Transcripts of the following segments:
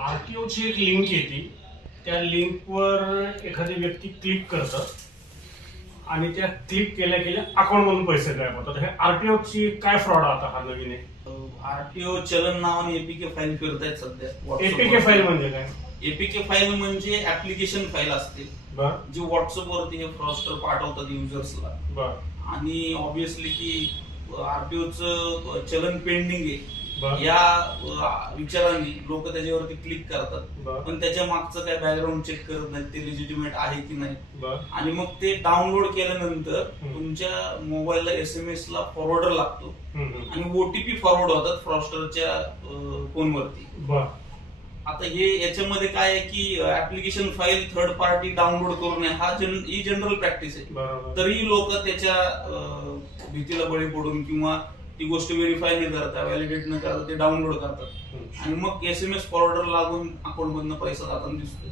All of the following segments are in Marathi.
आरटीओ ची एक लिंक येते, त्या लिंकवर एखादी व्यक्ती क्लिक करतं आणि त्या क्लिक केल्या केल्या अकाउंट मधून पैसे गायब होतात. हे आरटीओ ची काय फ्रॉड आता हा नवीन आहे? आरटीओ चलन नावाने एपीके फाईल फिरतायत सध्या. एपीके फाईल म्हणजे काय? एपीके फाईल म्हणजे ऍप्लिकेशन फाईल असते जी व्हॉट्सअप वरती हे फ्रॉस्टर पाठवतात युजर्सला. आणि ऑब्विसली की आरटीओचं चलन पेंडिंग आहे या विचारांनी लोक त्याच्यावरती क्लिक करतात, पण त्याच्या मागचं काय बॅकग्राऊंड चेक करत नाहीत, ते लेजिटिमेट आहे की नाही. आणि मग ते डाउनलोड केल्यानंतर तुमच्या मोबाईलला SMS ला फॉरवर्डर लागतो आणि OTP फॉरवर्ड होतात फ्रॉस्टरच्या फोनवरती. आता हे याच्यामध्ये काय आहे की application file third party download करू नये ही जनरल प्रॅक्टिस आहे. तरी लोक त्याच्या भीतीला बळी पडून किंवा ती गोष्ट व्हेरीफाय न करता, व्हॅलिडेट न करता ते डाउनलोड करतात आणि मग SMS फॉरवर्डर लागून अकाउंट मधनं पैसा जाताना दिसतोय.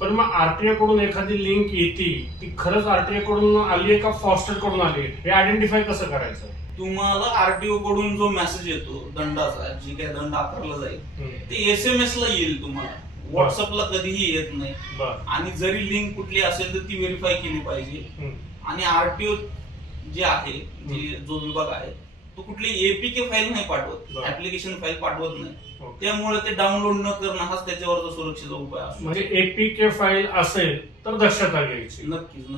पण मग आरटीओ कडून एखादी लिंक येते, ती खरंच आरटीओ कडून आली आहे का फ्रॉस्टर कडून आली आहे, हे आयडेंटिफाय कसं करायचं? तुम्हाला आरटीओ कडून जो मेसेज येतो दंडाचा, जी काय दंड आकारला जाईल ते SMS ला येईल तुम्हाला. व्हॉट्सअपला कधीही येत नाही. आणि जरी लिंक कुठली असेल तर ती व्हेरीफाय केली पाहिजे. आणि आरटीओ जे आहे, जो विभाग आहे तो कुठली एपीके फाईल नाही पाठवत, ऍप्लिकेशन फाईल पाठवत नाही. त्यामुळे ते डाउनलोड न करणं हाच त्याच्यावरचा सुरक्षेचा उपाय असतो. म्हणजे एपीके फाईल असेल तर दक्षता घ्यायची. नक्कीच.